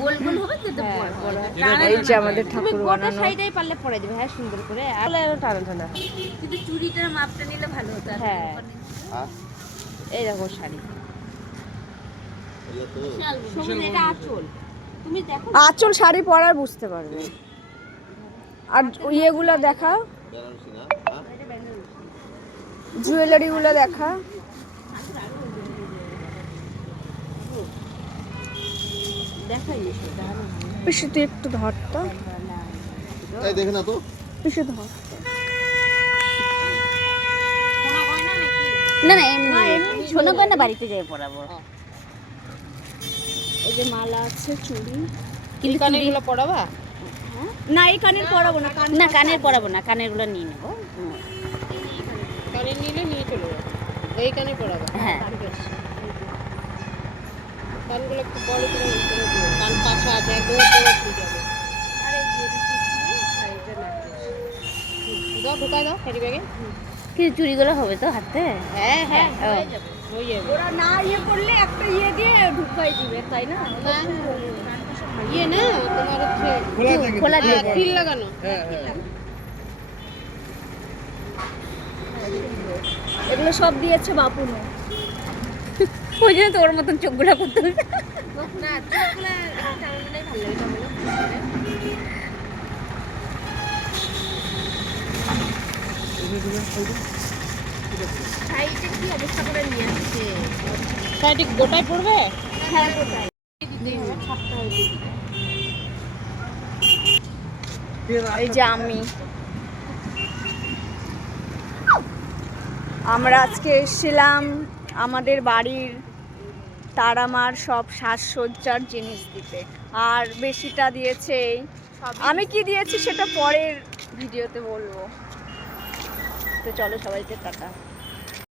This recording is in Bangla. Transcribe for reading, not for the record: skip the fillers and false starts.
গোল গোল হবে কিন্তু বড়। এই যে আমাদের ঠাকুর বানানো। সাইডেই পারলে পরে দিবে, হ্যাঁ সুন্দর করে। আর টানা টানা কিন্তু চুড়িটার মাপটা নিলে ভালো হতো। হ্যাঁ এই দেখো শাড়ি, এটা আঁচল। তুমি দেখো আঁচল শাড়ি পরার বুঝতে পারবে। আর ইয়েগুলো দেখা, জুয়েলারি গুলো দেখা। দেখাই পিসি তুই একটু ধরতো, দেখে না তো পিসি ধর। না না এমনি সোনা গয়না বাড়িতে যাই পরাবো। এই যে মালা আছে, চুড়ি। কিন্তু কানেরগুলো পরাবা না, এই কানের পরাবো না। না, কানের পরাবো না, কানের গুলো নিয়ে নেবো। কানের নিলে নিয়ে চলে যাবে, এই কানে পরাবো। হ্যাঁ কানগুলো একটু বড় করে দিও, কান পাশা আছে একদম বড় হয়ে যাবে। দাও ঢুকাই দাও ক্যারি ব্যাগে। কিন্তু চুড়িগুলো হবে তো হাতে? হ্যাঁ হ্যাঁ হয়ে যাবে। ওরা না ইয়ে করলে একটা ইয়ে দিয়ে ঢুকাই দিবে, তাই না? ইয়ে না তোমার হচ্ছে খোলা দিয়ে খিল লাগানো। এগুলো সব দিয়েছে বাপুনু। ওই জন্য তোর মতন চোখগুলো করতে হবে। না চোখগুলো টানলেই ভালো লাগে, সাইডে কি অবস্থা করে নিয়ে আসছে? সাইডে গোটায় পড়বে। হ্যাঁ কোথায় এই যে আমরা আজকে এসেছিলাম আমাদের বাড়ির তারামার সব সাজসজ্জার জিনিস দিতে, আর বেশিটা দিয়েছে। আমি কি দিয়েছি সেটা পরের ভিডিওতে বলবো। তো চলো সবাইকে টাটা।